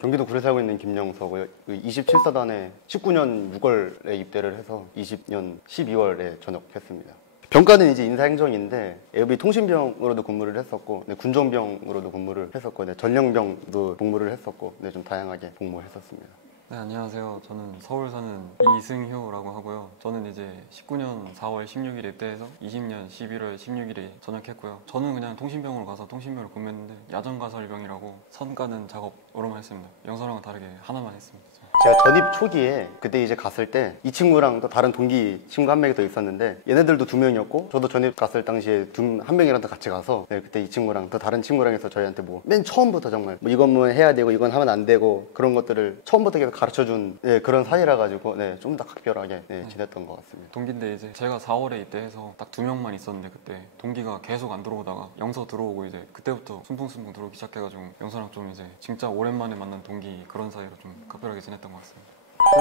경기도 구리에 살고 있는 김영서고요. 27사단에 19년 6월에 입대를 해서 20년 12월에 전역했습니다. 병과는 이제 인사행정인데 예비 통신병으로도 근무를 했었고, 네, 군정병으로도 근무를 했었고, 네, 전령병도 복무를 했었고, 네, 좀 다양하게 복무했었습니다. 네, 안녕하세요. 저는 서울 사는 이승효라고 하고요. 저는 이제 19년 4월 16일에 입대해서 20년 11월 16일에 전역했고요. 저는 그냥 통신병으로 가서 통신병을 근무했는데 야전가설병이라고 선 가는 작업으로만 했습니다. 영서랑은 다르게 하나만 했습니다. 제가 전입 초기에 그때 이제 갔을 때 이 친구랑 또 다른 동기 친구 한 명이 더 있었는데 얘네들도 2명이었고 저도 전입 갔을 당시에 한 명이랑 더 같이 가서 네, 그때 이 친구랑 또 다른 친구랑 해서 저희한테 뭐 맨 처음부터 정말 뭐 이건 뭐 해야 되고 이건 하면 안 되고 그런 것들을 처음부터 계속 가르쳐준 네, 그런 사이라 가지고 네, 좀 더 각별하게 네, 지냈던 것 같습니다. 동기인데 이제 제가 4월에 입대해서 딱 2명만 있었는데 그때 동기가 계속 안 들어오다가 영서 들어오고 이제 그때부터 순풍순풍 들어오기 시작해가지고 영서랑 좀 이제 진짜 오랜만에 만난 동기 그런 사이로 좀 각별하게 지냈던 것 같습니다.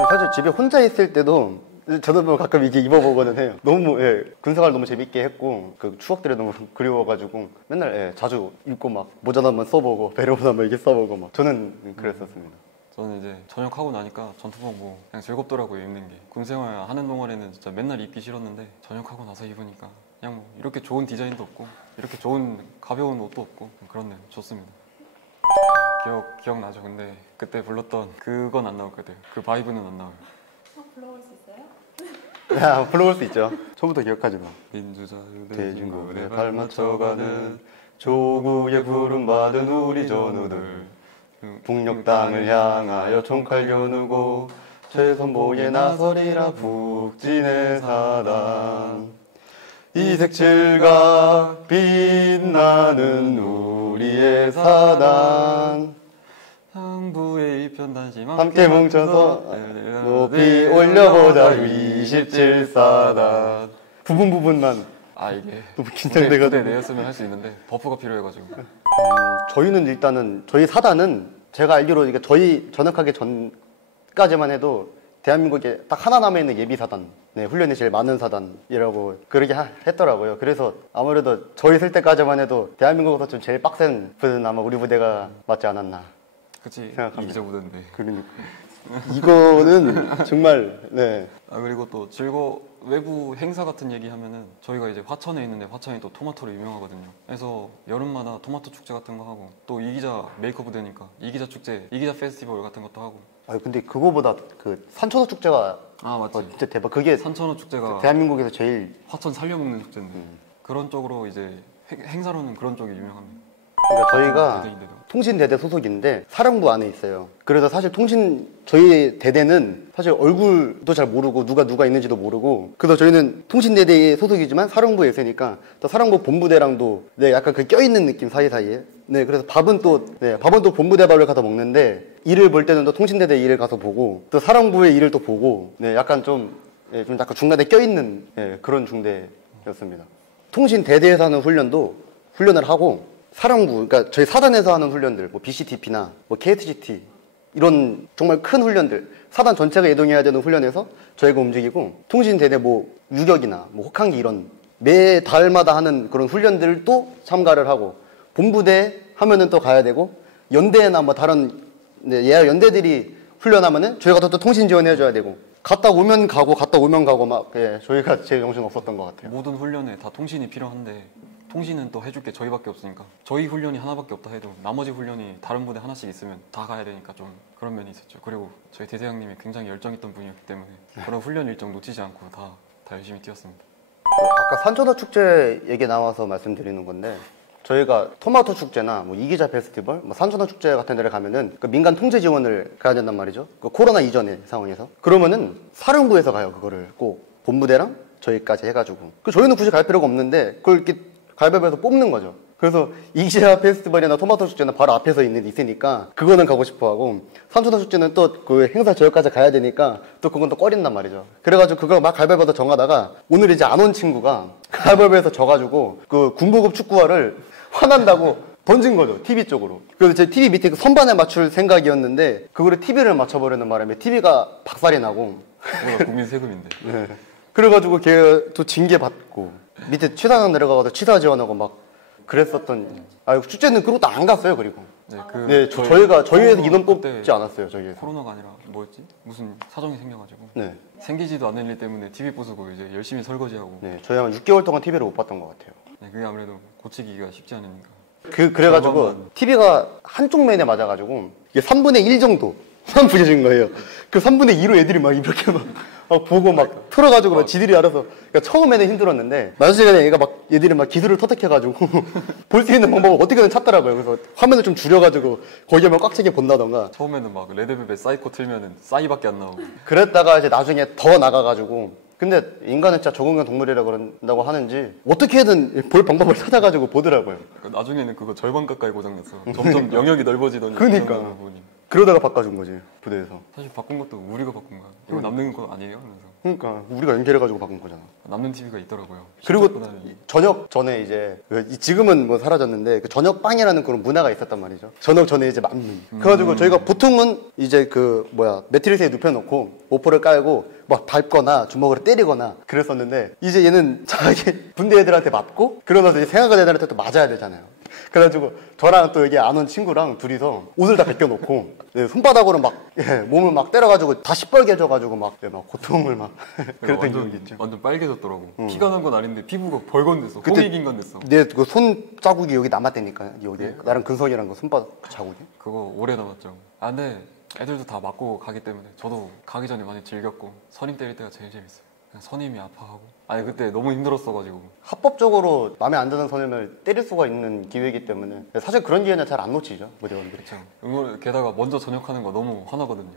사실 집에 혼자 있을 때도 저도 뭐 가끔 이게 입어보거든 해요. 너무 군생활 너무 재밌게 했고 그 추억들이 너무 그리워가지고 맨날 자주 입고 막 모자도 한번 써보고 배려보다 한번 이렇게 써보고 막 저는 그랬었습니다. 저는 이제 전역하고 나니까 전투복 뭐 그냥 즐겁더라고요. 입는 게. 군생활 하는 동안에는 진짜 맨날 입기 싫었는데 전역하고 나서 입으니까 그냥 뭐 이렇게 좋은 디자인도 없고 이렇게 좋은 가벼운 옷도 없고 그렇네요. 좋습니다. 기억나죠? 근데 그때 불렀던 그건 안 나올 것 같아요. 그 바이브는 안 나와요. 불러볼 수 있어요? 야, 불러볼 수 있죠. 처음부터 기억하지 마. 민주자유 대중군에 발맞춰가는 조국의 부름받은 우리 전우들 북녘 땅을 향하여 총칼 겨누고 최선봉에 나서리라 북진의 사단 이색칠각 빛나는 우리의 사단 항부의 이편단심 함께 뭉쳐서 높이 올려보자 27사단 부분만 이게 너무 긴장돼가지고 부대 내였으면 할 수 있는데 버프가 필요해가지고 저희는 일단은 저희 사단은 제가 알기로 이게 저희 전역하기 전까지만 해도 대한민국에 딱 하나 남아있는 예비사단 네, 훈련이 제일 많은 사단이라고 그러게 했더라고요. 그래서 아무래도 저희 있을 때까지만 해도 대한민국에서 좀 제일 빡센 부대는 아마 우리 부대가 맞지 않았나. 그치 생각합니다. 이기자 부대인데 그러니까 이거는 정말 네. 그리고 또 외부 행사 같은 얘기 하면은 저희가 이제 화천에 있는데 화천이 또 토마토로 유명하거든요. 그래서 여름마다 토마토 축제 같은 거 하고 또 이기자 메이커 부대니까 이기자 축제, 이기자 페스티벌 같은 것도 하고. 근데 그거보다 그 산천어 축제가 맞지. 진짜 대박. 그게 산천어 축제가 대한민국에서 제일 화천 살려먹는 축제인데 그런 쪽으로 이제 행사로는 그런 쪽이 유명합니다. 그러니까 저희가 부대인데도. 통신대대 소속인데 사령부 안에 있어요. 그래서 사실 저희 대대는 사실 얼굴도 잘 모르고 누가 있는지도 모르고 그래서 저희는 통신대대의 소속이지만 사령부에 있으니까 또 사령부 본부대랑도 네, 약간 그 껴있는 느낌 사이사이에 네, 그래서 밥은 또 본부대 밥을 가서 먹는데 일을 볼 때는 또 통신대대 일을 가서 보고 또 사령부의 일을 또 보고 네, 약간 좀 약간 중간에 껴있는 그런 중대였습니다. 통신대대에서 하는 훈련을 하고 사령부, 그러니까 저희 사단에서 하는 훈련들, 뭐 BCTP나 뭐 KSGT 이런 정말 큰 훈련들, 사단 전체가 이동해야 되는 훈련에서 저희가 움직이고 통신대대 뭐 유격이나 뭐 혹한기 이런 매 달마다 하는 그런 훈련들도 참가를 하고 본부대 하면은 또 가야 되고 연대나 뭐 다른 예하 연대들이 훈련하면은 저희가 또 통신 지원해줘야 되고 갔다 오면 가고 막 저희가 제일 정신 없었던 것 같아요. 모든 훈련에 다 통신이 필요한데 통신은 또 해줄 게 저희밖에 없으니까 저희 훈련이 하나밖에 없다 해도 나머지 훈련이 다른 부대 하나씩 있으면 다 가야 되니까 좀 그런 면이 있었죠. 그리고 저희 대대장님이 굉장히 열정 있던 분이었기 때문에 그런 훈련 일정 놓치지 않고 다 열심히 뛰었습니다. 아까 산천어 축제 얘기 나와서 말씀드리는 건데 저희가 토마토 축제나 뭐 이기자 페스티벌, 뭐 산천어 축제 같은 데를 가면은 그 민간 통제 지원을 가야 된단 말이죠. 그 코로나 이전의 상황에서 그러면은 사령부에서 가요. 그거를 꼭 본부대랑 저희까지 해가지고 저희는 굳이 갈 필요가 없는데 그걸 이렇게 가위바위보에서 뽑는 거죠. 그래서 이기자 페스티벌이나 토마토 축제는 바로 앞에서 있으니까 그거는 가고 싶어하고 산천어 축제는 또 그 행사 저녁까지 가야 되니까 또 그건 또 꺼린단 말이죠. 그래가지고 그거 막 가위바위보에서 정하다가 오늘 이제 안 온 친구가 가위바위보에서 져가지고 그 군부급 축구화를 화난다고 던진 거죠. TV 쪽으로. 그래서 제 TV 밑에 그 선반에 맞출 생각이었는데 그거를 TV를 맞춰버리는 바람에 TV가 박살이 나고 그거가 국민 세금인데. 네. 그래가지고 걔 또 징계 받고 밑에 취사장 내려가서 취사 지원하고 막 그랬었던. 축제는 그것도 안 갔어요. 그리고 네, 네, 저희가 저희에서 인원 그때 뽑지 않았어요. 저희에서. 코로나가 아니라 뭐였지? 무슨 사정이 생겨가지고 네, 생기지도 않는 일 때문에 TV 부수고 이제 열심히 설거지하고 네, 저희 한 6개월 동안 TV를 못 봤던 것 같아요. 네, 그게 아무래도 고치기가 쉽지 않으니까. 그래가지고 결과만. TV가 한쪽 면에 맞아가지고 이게 3분의 1 정도만 부서진 거예요. 그 3분의 2로 애들이 막 이렇게 막 보고 막 틀어가지고 막 지들이 알아서. 그러니까 처음에는 힘들었는데 나중에는 얘가 막 얘들이 막 기술을 터득해가지고 볼 수 있는 방법을 어떻게든 찾더라고요. 그래서 화면을 좀 줄여가지고 거기에만 꽉 차게 본다던가. 처음에는 막 레드벨벳 사이코 틀면은 싸이밖에 안 나오고. 그랬다가 이제 나중에 더 나가가지고. 근데 인간은 진짜 적응형 동물이라 그런다고 하는지 어떻게든 볼 방법을 찾아가지고 보더라고요. 나중에는 그거 절반 가까이 고장났어. 점점 영역이 넓어지더니. 그러니까. 고장나는 부분이. 그러다가 바꿔준 거지 부대에서. 사실 바꾼 것도 우리가 바꾼 거야. 이거 남는 거 아니에요? 그래서 그러니까 우리가 연결해가지고 바꾼 거잖아. 남는 TV가 있더라고요. 그리고 시작보다는 저녁 전에 이제 지금은 뭐 사라졌는데 그 저녁빵이라는 그런 문화가 있었단 말이죠. 저녁 전에 이제 만능. 그래가지고 저희가 보통은 이제 매트리스에 눕혀놓고 모포를 깔고 막 밟거나 주먹으로 때리거나 그랬었는데 이제 얘는 자기 분대 애들한테 맞고 그러면서 이제 생각한 애들한테 또 맞아야 되잖아요. 그래가지고 저랑 또 여기 안 온 친구랑 둘이서 옷을 다 벗겨놓고 손바닥으로 막 몸을 막 때려가지고 다 시뻘게 져가지고 막 고통을 막 그랬던 기억이 있죠. 완전 빨개졌더라고. 피가 난 건 아닌데 피부가 벌건됐어. 그때 홈이 긴 건 됐어. 내 그 손 자국이 여기 남았다니까 여기 나랑 근성이랑 그 손바닥 자국이. 그거 오래 남았죠. 근데 애들도 다 맞고 가기 때문에 저도 가기 전에 많이 즐겼고 선임 때릴 때가 제일 재밌어요. 그냥 선임이 아파하고. 그때 너무 힘들었어가지고. 합법적으로 마음에 안 드는 선임을 때릴 수가 있는 기회이기 때문에 사실 그런 기회는 잘 안 놓치죠 무대원들이. 그렇죠. 게다가 먼저 전역하는 거 너무 화나거든요.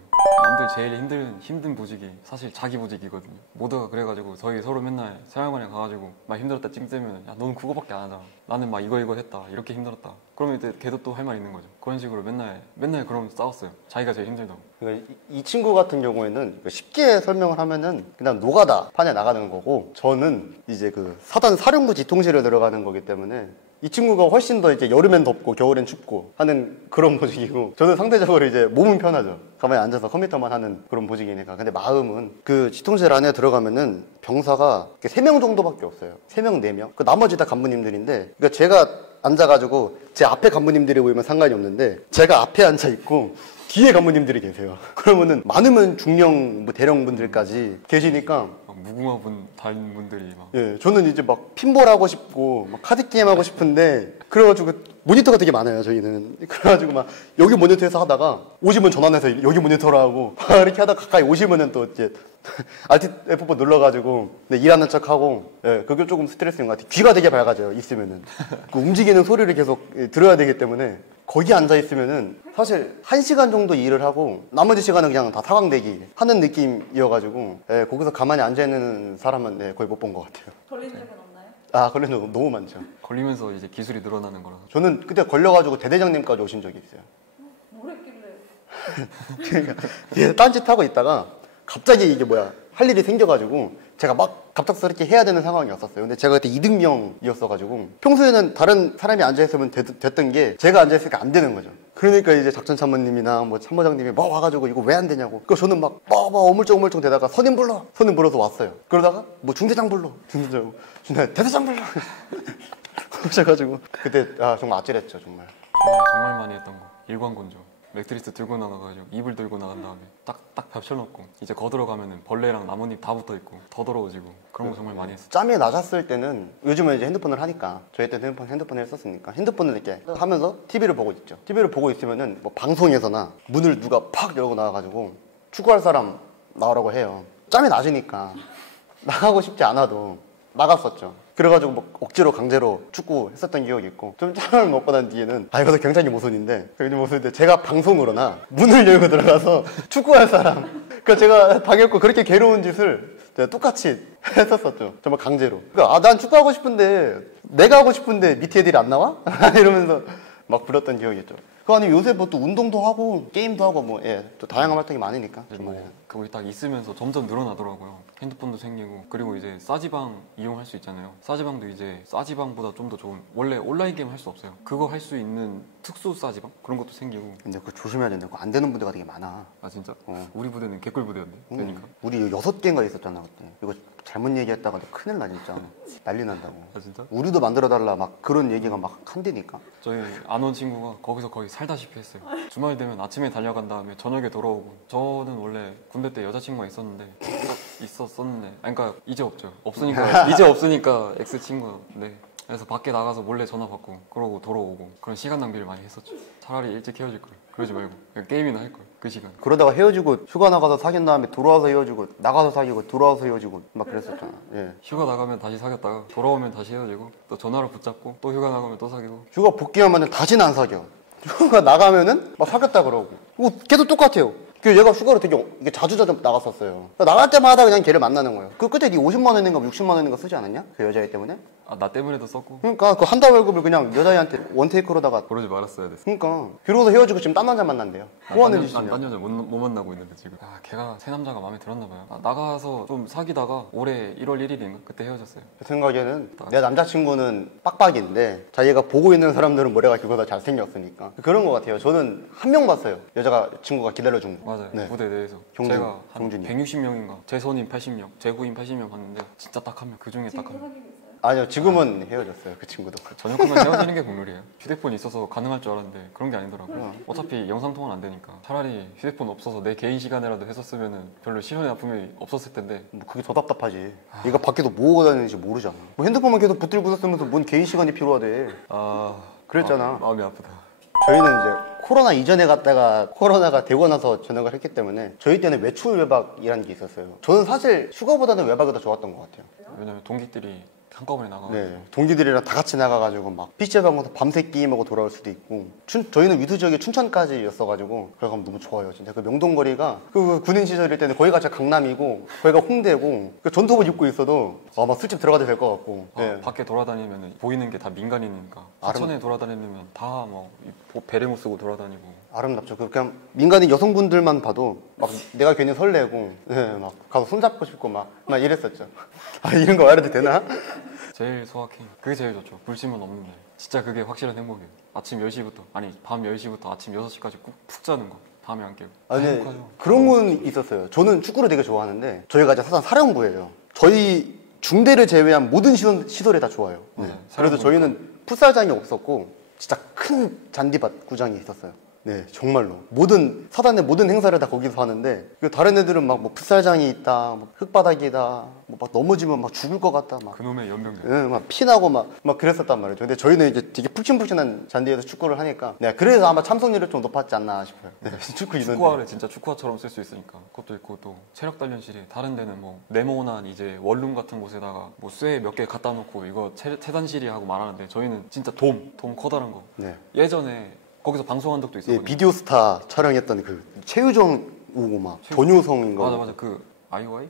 남들 제일 힘든 보직이 사실 자기 보직이거든요. 모두가 그래가지고 저희 서로 맨날 생활관에 가가지고 막 힘들었다 찡대면 야 너는 그거밖에 안 하잖아. 나는 막 이거 했다. 이렇게 힘들었다. 그러면 이제 걔도 또 할 말 있는 거죠. 그런 식으로 맨날 그러면서 싸웠어요. 자기가 제일 힘들다고. 그러니까 이 친구 같은 경우에는 쉽게 설명을 하면은 그냥 노가다 판에 나가는 거고 저는 이제 그 사단 사령부 지통실에 들어가는 거기 때문에 이 친구가 훨씬 더 이제 여름엔 덥고 겨울엔 춥고 하는 그런 보직이고 저는 상대적으로 이제 몸은 편하죠. 가만히 앉아서 컴퓨터만 하는 그런 보직이니까. 근데 마음은 그 지통실 안에 들어가면은 병사가 3명 정도밖에 없어요. 3명, 4명. 그 나머지 다 간부님들인데 그러니까 제가 앉아가지고 제 앞에 간부님들이 보이면 상관이 없는데 제가 앞에 앉아 있고 뒤에 간부님들이 계세요. 그러면은 많으면 중령 대령분들까지 계시니까 무궁화분 달인 분들이 막. 예, 저는 이제 막 핀볼 하고 싶고 막 카드 게임 하고 싶은데 그래가지고 모니터가 되게 많아요 저희는. 그래가지고 막 여기 모니터에서 하다가 오시면 전환해서 여기 모니터로 하고 이렇게 하다가 가까이 오시면은 또 이제 Alt F4 눌러가지고 일하는 척하고. 그게 조금 스트레스인 것 같아요. 귀가 되게 밝아져요 있으면은. 그 움직이는 소리를 계속 들어야 되기 때문에 거기 앉아 있으면은 사실 1시간 정도 일을 하고 나머지 시간은 그냥 다 사광대기 하는 느낌이어가지고 거기서 가만히 앉아 있는 사람은 거의 못 본 것 같아요. 걸린 적은 없나요? 걸린 적 너무 많죠. 걸리면서 이제 기술이 늘어나는 거라서. 저는 그때 걸려가지고 대대장님까지 오신 적이 있어요. 뭘 했길래? 그러니까 딴짓하고 있다가 갑자기 이게 할 일이 생겨가지고 제가 막 갑작스럽게 해야 되는 상황이었어요. 근데 제가 그때 이등병이었어가지고 평소에는 다른 사람이 앉아있으면 됐던 게 제가 앉아있으니까 안 되는 거죠. 그러니까 이제 작전참모님이나 참모장님이 와가지고 이거 왜 안 되냐고. 그래서 저는 막 어물쩡 되다가 선임 불러서 왔어요. 그러다가 중대장 불러. 대대장 불러. 그래가지고 그때 정말 아찔했죠 정말. 정말 많이 했던 거. 일광건조. 매트리스 들고 나가가지고 이불 들고 나간 다음에 딱 겹쳐놓고 이제 거들어가면은 벌레랑 나뭇잎 다 붙어있고 더 더러워지고 그런 거 정말 많이 했어요. 짬이 낮았을 때는 요즘은 이제 핸드폰을 하니까 저희 때 핸드폰을 썼으니까 핸드폰을 이렇게 하면서 TV를 보고 있죠. TV를 보고 있으면은 방송에서나 문을 누가 팍 열고 나와가지고 축구할 사람 나오라고 해요. 짬이 낮으니까 나가고 싶지 않아도 나갔었죠. 그래가지고 억지로 강제로 축구 했었던 기억이 있고 좀 짬을 먹고 난 뒤에는 이것도 굉장히 모순인데 제가 방송으로나 문을 열고 들어가서 축구할 사람 그러니까 제가 당했고 그렇게 괴로운 짓을 제가 똑같이 했었었죠. 정말 강제로. 그러니까 난 축구하고 싶은데 내가 하고 싶은데 밑에 애들이 안 나와? 이러면서 막 불렀던 기억이 있죠. 그 아니면 요새 뭐 또 운동도 하고 게임도 하고 뭐 또 다양한 활동이 많으니까. 뭐 거기 딱 있으면서 점점 늘어나더라고요. 핸드폰도 생기고 그리고 이제 싸지방 이용할 수 있잖아요. 싸지방도 이제 싸지방보다 좀 더 좋은 원래 온라인 게임 할 수 없어요. 그거 할 수 있는 특수 싸지방 그런 것도 생기고. 근데 그거 조심해야 되는데 그거 안 되는 부대가 되게 많아. 아 진짜? 우리 부대는 개꿀 부대였는데 되니까. 우리 6개인가 있었잖아 그때. 이거 잘못 얘기했다가 큰일 나 진짜. 난리 난다고. 아 진짜? 우리도 만들어달라 막 그런 얘기가 막 한대니까. 저희 안 온 친구가 거기서 거의 살다시피 했어요. 주말 되면 아침에 달려간 다음에 저녁에 돌아오고. 저는 원래 군대 때 여자친구가 있었는데 아니 그러니까 이제 없죠. 없으니까 이제 없으니까 엑스 친구가. 네. 그래서 밖에 나가서 몰래 전화 받고 그러고 돌아오고 그런 시간 낭비를 많이 했었죠. 차라리 일찍 헤어질 걸. 그러지 말고 그냥 게임이나 할 걸. 그 시간. 그러다가 헤어지고 휴가 나가서 사귄 다음에 돌아와서 헤어지고 나가서 사귀고 돌아와서 헤어지고 막 그랬었잖아. 예. 휴가 나가면 다시 사귀었다가 돌아오면 다시 헤어지고 또 전화를 붙잡고 또 휴가 나가면 또 사귀고. 휴가 복귀하면 다시는 안 사겨. 휴가 나가면은 막 사귀었다 그러고. 계속 똑같아요. 그 얘가 휴가를 되게 이게 자주 나갔었어요. 나갈 때마다 그냥 걔를 만나는 거예요. 그 끝에 네 50만 원인가 60만 원인가 쓰지 않았냐? 그 여자애 때문에? 아 나 때문에도 썼고. 그러니까 그 한 달 월급을 그냥 여자애한테 원테이크로다가. 그러지 말았어야 됐어. 그러니까 그러고서 헤어지고 지금 딴 남자 만난대요. 뭐하는 짓이냐? 딴 여자 못 만나고 있는데 지금. 아 걔가 새 남자가 마음에 들었나 봐요. 나가서 좀 사귀다가 올해 1월 1일인가 그때 헤어졌어요. 제 생각에는 내 남자친구는 빡빡인데 자기가 보고 있는 사람들은 뭐래가 기보다 잘생겼으니까 그런 것 같아요. 저는 한 명 봤어요. 여자가 친구가 기다려준 거. 맞아요. 네. 무대 내에서 제가 한 160명인가 제 선임 80명 제 후임 80명 봤는데 진짜 딱 한 명. 그 중에 딱 한 명. 사귀고 있어요? 아니요 지금은 헤어졌어요. 그 친구도. 저녁하면 헤어지는 게 국룰이에요. 휴대폰이 있어서 가능할 줄 알았는데 그런 게 아니더라고요. 어차피 영상통화는 안 되니까 차라리 휴대폰 없어서 내 개인 시간이라도 했었으면 별로 시련의 아픔이 없었을 텐데. 뭐 그게 더 답답하지. 얘가 밖에서 뭐 하고 다니는지 모르잖아. 뭐 핸드폰만 계속 붙들고 있었으면서 뭔 개인 시간이 필요하대. 그랬잖아. 마음이 아프다. 저희는 이제 코로나 이전에 갔다가 코로나가 되고 나서 전역을 했기 때문에 저희 때는 외출 외박이라는 게 있었어요. 저는 사실 휴가보다는 외박이 더 좋았던 것 같아요. 왜냐면 동기들이 한꺼번에 나가고. 네, 동기들이랑 다 같이 나가가지고 막 PC방 가서 밤새 게임하고 돌아올 수도 있고 저희는 위드 지역이 춘천까지였어가지고 그래서 너무 좋아요. 진짜 그 명동거리가 그 군인 시절일 때는 거기가 진짜 강남이고 거기가 홍대고 그 전투복 입고 있어도 막 술집 들어가도 될 것 같고. 네. 밖에 돌아다니면 보이는 게 다 민간인이니까 하천에 돌아다니면 다 뭐 베레모 쓰고 돌아다니고. 아름답죠. 그냥 민간인 여성분들만 봐도 막 내가 괜히 설레고, 네, 막 가서 손잡고 싶고 막 이랬었죠. 아 이런 거 말해도 되나? 제일 소확행. 그게 제일 좋죠. 불침은 없는 날. 진짜 그게 확실한 행복이에요. 아침 10시부터 아니 밤 10시부터 아침 6시까지 푹 자는 거. 밤에 안 깨고. 아니 행복하죠. 그런 건 있었어요. 저는 축구를 되게 좋아하는데 저희가 이제 사상 사령부예요. 저희 중대를 제외한 모든 시설이 다 좋아요. 네. 그래서 저희는 풋살장이 없었고 진짜 큰 잔디밭 구장이 있었어요. 네, 정말로 모든 사단의 모든 행사를 다 거기서 하는데 다른 애들은 막 뭐 풋살장이 있다, 뭐 흙바닥이다, 뭐 막 넘어지면 막 죽을 것 같다, 막 그놈의 연병장. 네, 막 피나고 막 그랬었단 말이죠. 근데 저희는 이제 되게 푹신푹신한 잔디에서 축구를 하니까 네, 그래서 아마 참석률이 좀 높았지 않나 싶어요. 네, 축구화를 진짜 축구화처럼 쓸 수 있으니까 그것도 있고 또 체력 단련실이 다른 데는 뭐 네모난 이제 원룸 같은 곳에다가 뭐 쇠 몇 개 갖다 놓고 이거 체단실이 하고 말하는데 저희는 진짜 돔 커다란 거. 네. 예전에 거기서 방송한 적도 있었거든요. 예, 비디오스타 촬영했던 그 최유정 오고 막 전효성인가. 맞아 그 아이오아이?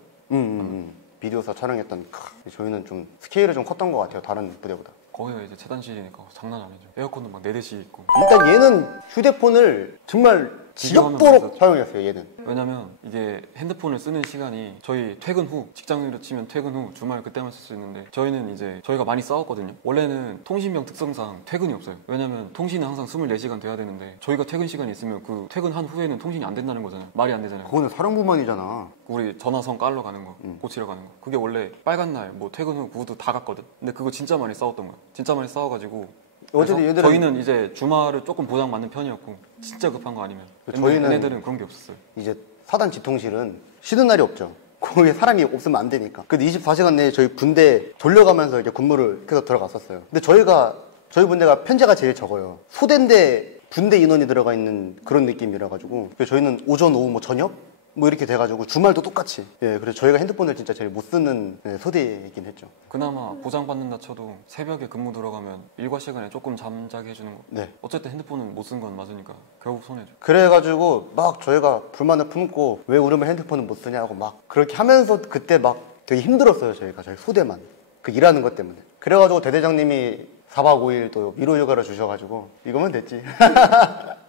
비디오스타 촬영했던 저희는 좀 스케일이 좀 컸던 것 같아요. 다른 부대보다. 거기가 이제 체단실이니까 장난 아니죠. 에어컨도 막 4대씩 있고. 일단 얘는 휴대폰을 정말 지겹도록 사용했어요. 얘는. 왜냐면 이게 핸드폰을 쓰는 시간이 저희 퇴근 후 직장인으로 치면 퇴근 후 주말 그때만 쓸 수 있는데 저희는 이제 저희가 많이 싸웠거든요. 원래는 통신병 특성상 퇴근이 없어요. 왜냐면 통신은 항상 24시간 돼야 되는데 저희가 퇴근 시간이 있으면 그 퇴근한 후에는 통신이 안 된다는 거잖아요. 말이 안 되잖아요. 그거는 사령부만이잖아. 우리 전화선 깔러 가는 거, 고치러 가는 거. 그게 원래 빨간 날, 뭐 퇴근 후 구도 다 갔거든. 근데 그거 진짜 많이 싸웠던 거야. 진짜 많이 싸워가지고. 어쨌든 얘들은 저희는 이제 주말을 조금 보장 받는 편이었고 진짜 급한 거 아니면. 저희는 얘네들은 그런 게 없었어요. 이제 사단 지통실은 쉬는 날이 없죠. 거기에 사람이 없으면 안 되니까. 근데 24시간 내에 저희 군대 돌려가면서 이제 근무를 계속 들어갔었어요. 근데 저희 분대가 편제가 제일 적어요. 소대인데 분대 인원이 들어가 있는 그런 느낌이라 가지고 저희는 오전, 오후, 뭐 저녁 뭐 이렇게 돼가지고 주말도 똑같이. 예, 그래서 저희가 핸드폰을 진짜 제일 못 쓰는 소대이긴 했죠. 그나마 보장받는다 쳐도 새벽에 근무 들어가면 일과 시간에 조금 잠자게 해주는 거. 네. 어쨌든 핸드폰은 못 쓴 건 맞으니까 결국 손해죠. 그래가지고 막 저희가 불만을 품고 왜 우리만 핸드폰을 못 쓰냐고 막 그렇게 하면서 그때 막 되게 힘들었어요. 저희 소대만 그 일하는 것 때문에. 그래가지고 대대장님이 4박 5일 또 위로 휴가를 주셔가지고 이거면 됐지.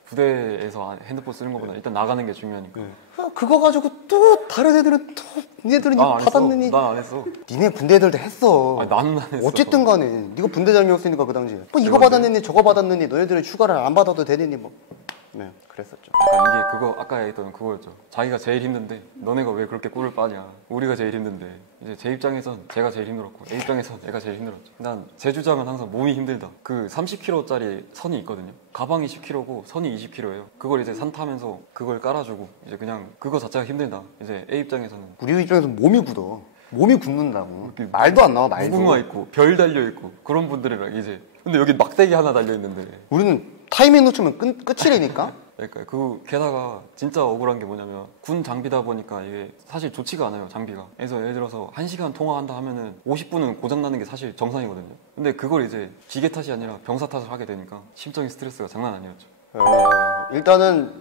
부대에서 핸드폰 쓰는 것보다 일단 나가는 게 중요하니까. 그거 가지고 또 다른 애들은 또 니네들은 이거 받았느니. 난 안 했어. 니네 군대 애들도 했어. 아니, 나는 안 했어. 어쨌든 간에 네가 분대장이었으니까 그 당시에 뭐 이거 받았느니 저거 받았느니 너네들은 휴가를 안 받아도 되느니 뭐. 네, 그랬었죠. 약간 이게 그거 아까 얘기했던 그거였죠. 자기가 제일 힘든데 너네가 왜 그렇게 꿀을 빠냐. 우리가 제일 힘든데 이제 제 입장에선 제가 제일 힘들었고 A 입장에선 애가 제일 힘들었죠. 난 제 주장은 항상 몸이 힘들다. 그 30kg짜리 선이 있거든요. 가방이 10kg고 선이 20kg예요. 그걸 이제 산 타면서 그걸 깔아주고 이제 그냥 그거 자체가 힘들다. 이제 A 입장에서는 우리 입장에서는 몸이 굳어. 몸이 굳는다고. 말도 안 나와 말도. 무궁화 있고 별 달려 있고 그런 분들이랑 이제 근데 여기 막대기 하나 달려 있는데 우리는 타이밍 놓치면 끝이라니까. 그러니까 그 게다가 진짜 억울한 게 뭐냐면 군 장비다 보니까 이게 사실 좋지가 않아요 장비가. 그래서 예를 들어서 1시간 통화한다 하면은 50분은 고장 나는 게 사실 정상이거든요. 근데 그걸 이제 기계 탓이 아니라 병사 탓을 하게 되니까 심적인 스트레스가 장난 아니었죠. 일단은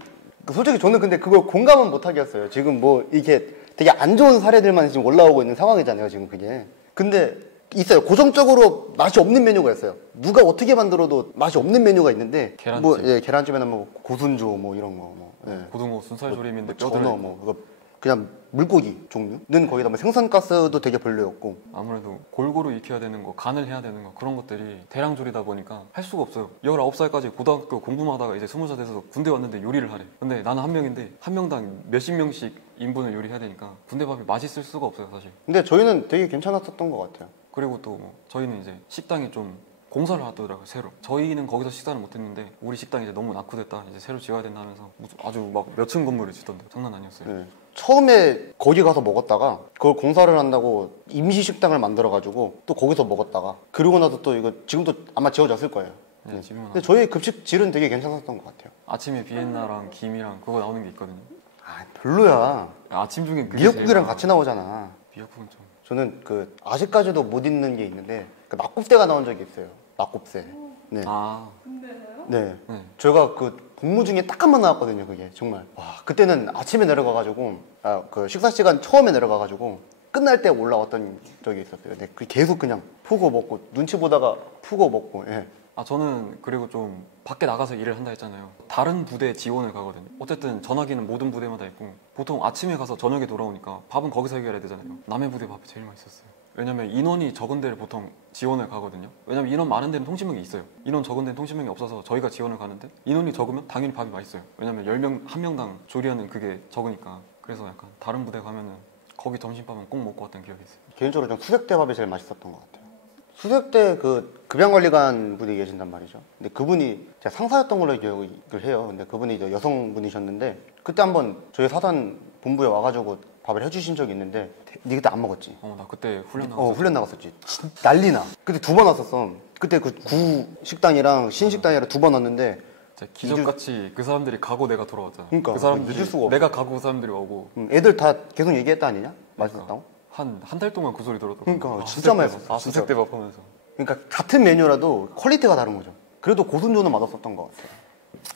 솔직히 저는 근데 그걸 공감은 못 하겠어요. 지금 뭐 이게 되게 안 좋은 사례들만 지금 올라오고 있는 상황이잖아요 지금 그게. 근데 있어요. 고정적으로 맛이 없는 메뉴가 있어요. 누가 어떻게 만들어도 맛이 없는 메뉴가 있는데 계란찜. 뭐 계란찜에나 뭐 고순조 뭐 이런 거 뭐 고등어 순살 조림인데 뼈 전어 들어있고. 뭐 그거 그냥 물고기 종류는 거기다 뭐 생선가스도 되게 별로였고. 아무래도 골고루 익혀야 되는 거 간을 해야 되는 거 그런 것들이 대량조리다 보니까 할 수가 없어요. 19살까지 고등학교 공부만 하다가 이제 20살 돼서 군대 왔는데 요리를 하래. 근데 나는 한 명인데 한 명당 몇십 명씩 인분을 요리해야 되니까 군대 밥이 맛있을 수가 없어요 사실. 근데 저희는 되게 괜찮았었던 것 같아요. 그리고 또 저희는 이제 식당이 좀 공사를 하더라고요 새로. 저희는 거기서 식사를 못했는데 우리 식당이 이제 너무 낙후됐다 이제 새로 지어야 된다 하면서 아주 막 몇 층 건물을 짓던데 장난 아니었어요. 네. 처음에 거기 가서 먹었다가 그걸 공사를 한다고 임시 식당을 만들어가지고 또 거기서 먹었다가 그러고 나서 또 이거 지금도 아마 지어졌을 거예요. 네, 지금은 근데 저희 급식질은 되게 괜찮았던 것 같아요. 아침에 비엔나랑 김이랑 그거 나오는 게 있거든요. 아 별로야. 아침 중엔 그게 미역국이랑 제일 같이 나오잖아. 미역국은 좀 저는 그 아직까지도 못 잊는 게 있는데 그 낙곱새가 나온 적이 있어요. 낙곱새. 네. 아, 군대에서요? 네. 네. 저희가 그 복무 중에 딱 한 번 나왔거든요. 그게 정말. 와 그때는 아침에 내려가가지고 그 식사 시간 처음에 내려가가지고 끝날 때 올라왔던 적이 있었어요. 근데 그 계속 그냥 푸고 먹고 눈치 보다가 푸고 먹고. 예. 아 저는 그리고 좀 밖에 나가서 일을 한다 했잖아요. 다른 부대 지원을 가거든요. 어쨌든 전화기는 모든 부대마다 있고 보통 아침에 가서 저녁에 돌아오니까 밥은 거기서 해결해야 되잖아요. 남의 부대 밥이 제일 맛있었어요. 왜냐면 인원이 적은 데를 보통 지원을 가거든요. 왜냐면 인원 많은 데는 통신명이 있어요. 인원 적은 데는 통신명이 없어서 저희가 지원을 가는데 인원이 적으면 당연히 밥이 맛있어요. 왜냐면 10명, 한 명당 조리하는 그게 적으니까. 그래서 약간 다른 부대 가면은 거기 점심밥은 꼭 먹고 왔던 기억이 있어요. 개인적으로 좀 수색대 밥이 제일 맛있었던 것 같아요. 수색대 그 급양관리관 분이 계신단 말이죠. 근데 그분이 제가 상사였던 걸로 기억을 해요. 근데 그분이 이제 여성분이셨는데 그때 한번 저희 사단 본부에 와가지고 밥을 해주신 적이 있는데 니 그때 안 먹었지? 나 그때 훈련 나갔어. 훈련 나갔었지. 난리나. 그때 2번 왔었어. 그때 그 구 식당이랑 신식당이랑 2번 왔는데 진짜 기적같이 그 사람들이 가고 내가 돌아왔잖아. 그러니까, 그 사람들이 잊을 수가 없어. 내가 가고 그 사람들이 오고 애들 다 계속 얘기했다 아니냐? 맛있었다고? 한 달 동안 그 소리 들었더라고. 그러니까, 진짜 맛있었어, 아 진짜. 수색대밥 하면서. 그러니까 같은 메뉴라도 퀄리티가 다른 거죠. 그래도 고순조는 맛없었던 것 같아요.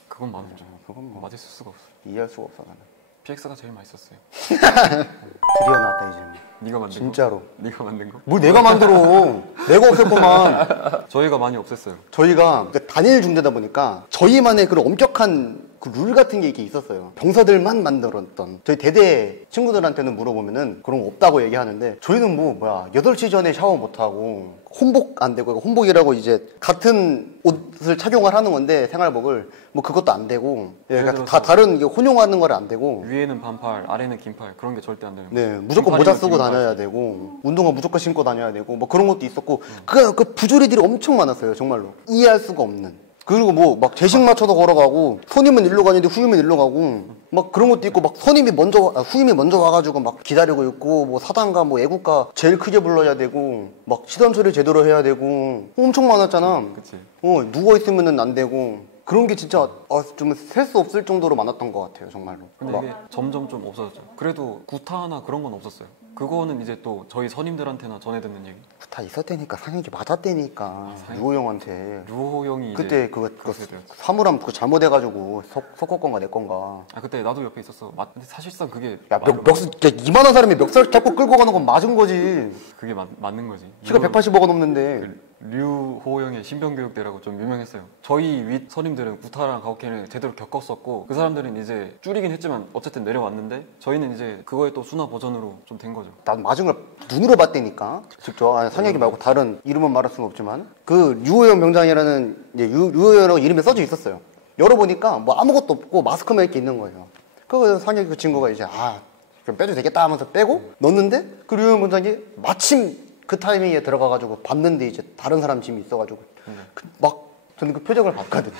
그건 맞죠. 그건 뭐 맞을 수가 없어. 이해할 수가 없어 나는. PX가 제일 맛있었어요. 드디어 나왔다 이제. 네가 만든 진짜로. 거? 네가 만든 거? 뭘 내가 만들어. 내가 없앴구만. 저희가 많이 없앴어요. 저희가 단일 중대다 보니까 저희만의 그런 엄격한 그 룰 같은 게 이렇게 있었어요. 병사들만 만들었던. 저희 대대 친구들한테는 물어보면은 그런 거 없다고 얘기하는데 저희는 8시 전에 샤워 못하고 혼복 안 되고 혼복이라고 이제 같은 옷을 착용을 하는 건데 생활복을 뭐 그것도 안 되고 그러니까 다 다른 이게 혼용하는 거를 안 되고 위에는 반팔, 아래는 긴팔 그런 게 절대 안 돼요. 네, 무조건 모자 쓰고 긴팔이면 다녀야 되고 운동화 무조건 신고 다녀야 되고 뭐 그런 것도 있었고 그 부조리들이 엄청 많았어요. 정말로 이해할 수가 없는. 그리고 뭐 막 제식 맞춰서 걸어가고 손님은 일로 가는데 후임은 일로 가고 막 그런 것도 있고 막 후임이 먼저 와가지고 막 기다리고 있고 뭐 사단과 뭐 애국가 제일 크게 불러야 되고 막 시선 처리 제대로 해야 되고 엄청 많았잖아. 그치. 누워 있으면은 안 되고 그런 게 진짜 좀 셀 수 없을 정도로 많았던 것 같아요. 정말로. 근데 이게 점점 좀 없어졌죠. 그래도 구타나 그런 건 없었어요. 그거는 이제 또 저희 선임들한테나 전해 듣는 얘기. 다 있었다니까 상혁이 맞았다니까 유호 형한테. 유호 형이 그때 이제 그거 그렇게 돼요. 사물함 그거 잘못해가지고 석호 건가 내 건가. 아 그때 나도 옆에 있었어. 근데 사실상 그게 야 이만한 사람이 멱살 잡고 끌고 가는 건 맞은 거지. 그게 맞는 거지. 키가 180가 넘는데. 류호 형의 신병교육대라고 좀 유명했어요. 저희 윗 선임들은 구타랑 가혹행위를 제대로 겪었었고 그 사람들은 이제 줄이긴 했지만 어쨌든 내려왔는데 저희는 이제 그거의 또 순화 버전으로 좀 된 거죠. 난 맞은 걸 눈으로 봤다니까. 직접 상혁이 말고 다른 이름은 말할 수는 없지만 그 류호영 병장이라는 이제 류호영이라고 이름이 써져 있었어요. 열어보니까 뭐 아무것도 없고 마스크만 이렇게 있는 거예요. 그래서 상혁이 그 친구가 이제 그럼 빼도 되겠다 하면서 빼고 넣었는데 그 류호영 병장이 마침 그 타이밍에 들어가가지고 봤는데 이제 다른 사람 짐이 있어가지고 막 저는 그 표정을 봤거든요.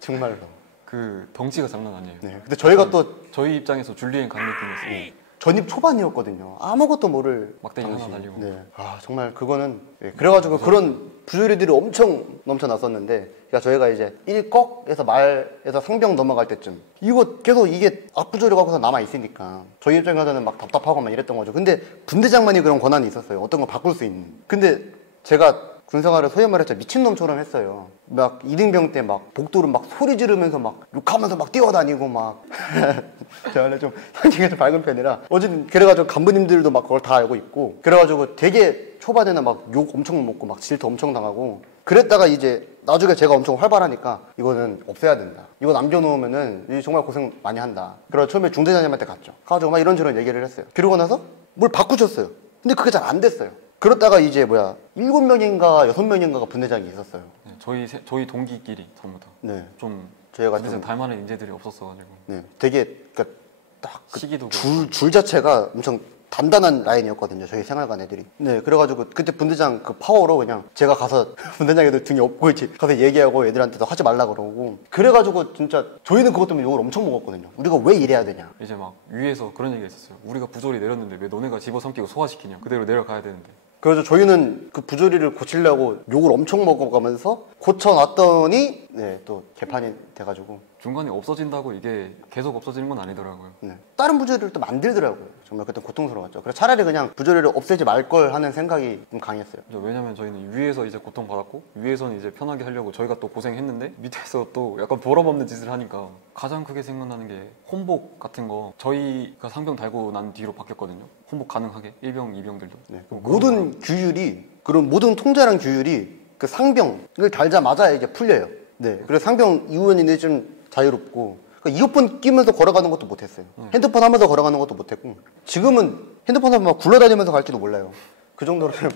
정말로. 그 덩치가 장난 아니에요. 네. 근데 저희가 또 저희 입장에서 줄리엔 강 느낌이었어요. 전입 초반이었거든요. 아무것도 모를 막대기 하나 당시. 날리고. 네. 정말 그거는 그래가지고 그런 부조리들이 엄청 넘쳐났었는데 그러니까 저희가 이제 1꺽에서 말에서 상병 넘어갈 때쯤 이거 계속 이게 앞부조리 갖고서 남아있으니까 저희 입장에서는 막 답답하고 막 이랬던 거죠. 근데 분대장만이 그런 권한이 있었어요. 어떤 걸 바꿀 수 있는. 근데 제가 군생활을 소위 말해서 미친놈처럼 했어요. 막 이등병 때 막 복도를 막 소리 지르면서 막 욕하면서 막 뛰어다니고 막 제가 원래 좀 성격이 좀 밝은 편이라 어쨌든 그래가지고 간부님들도 막 그걸 다 알고 있고 그래가지고 되게 초반에는 막 욕 엄청 먹고 막 질투 엄청 당하고 그랬다가 이제 나중에 제가 엄청 활발하니까 이거는 없애야 된다. 이거 남겨놓으면은 정말 고생 많이 한다. 그래서 처음에 중대장님한테 갔죠. 가가지고 막 이런저런 얘기를 했어요. 그러고 나서 뭘 바꾸셨어요. 근데 그게 잘 안 됐어요. 그러다가 이제 7명인가 6명인가가 분대장이 있었어요. 네, 저희 동기끼리 전부 다. 네. 좀 저희가 분대장 닮아는 인재들이 없었어가지고. 네. 되게 그러니까 딱 시기도 줄 자체가 엄청 단단한 라인이었거든요. 저희 생활관 애들이. 네. 그래가지고 그때 분대장 그 파워로 그냥 제가 가서 분대장 애들 등에 업고 이제 가서 얘기하고 애들한테도 하지 말라 그러고. 그래가지고 진짜 저희는 그것 때문에 욕을 엄청 먹었거든요. 우리가 왜 이래야 되냐. 이제 막 위에서 그런 얘기가 있었어요. 우리가 부조리 내렸는데 왜 너네가 집어삼키고 소화시키냐. 그대로 내려가야 되는데. 그래서 저희는 그 부조리를 고치려고 욕을 엄청 먹어가면서 고쳐놨더니 네, 또 개판이 돼가지고 중간에 없어진다고 이게 계속 없어지는 건 아니더라고요. 네. 다른 부조리를 또 만들더라고요. 정말 그때 고통스러웠죠. 그래서 차라리 그냥 부조리를 없애지 말 걸 하는 생각이 좀 강했어요. 왜냐면 저희는 위에서 이제 고통받았고 위에서는 이제 편하게 하려고 저희가 또 고생했는데 밑에서 또 약간 보람없는 짓을 하니까 가장 크게 생각나는 게 혼복 같은 거 저희가 상병 달고 난 뒤로 바뀌었거든요. 혼복 가능하게 1병, 2병들도. 네. 모든 규율이 그런 모든 통제랑 규율이 그 상병을 달자마자 이제 풀려요. 네. 그래서 상병 이후에는 좀 자유롭고 그러니까 이어폰 끼면서 걸어가는 것도 못했어요. 핸드폰 하면서 걸어가는 것도 못했고 지금은 핸드폰 하면 막 굴러다니면서 갈지도 몰라요. 그 정도로 좀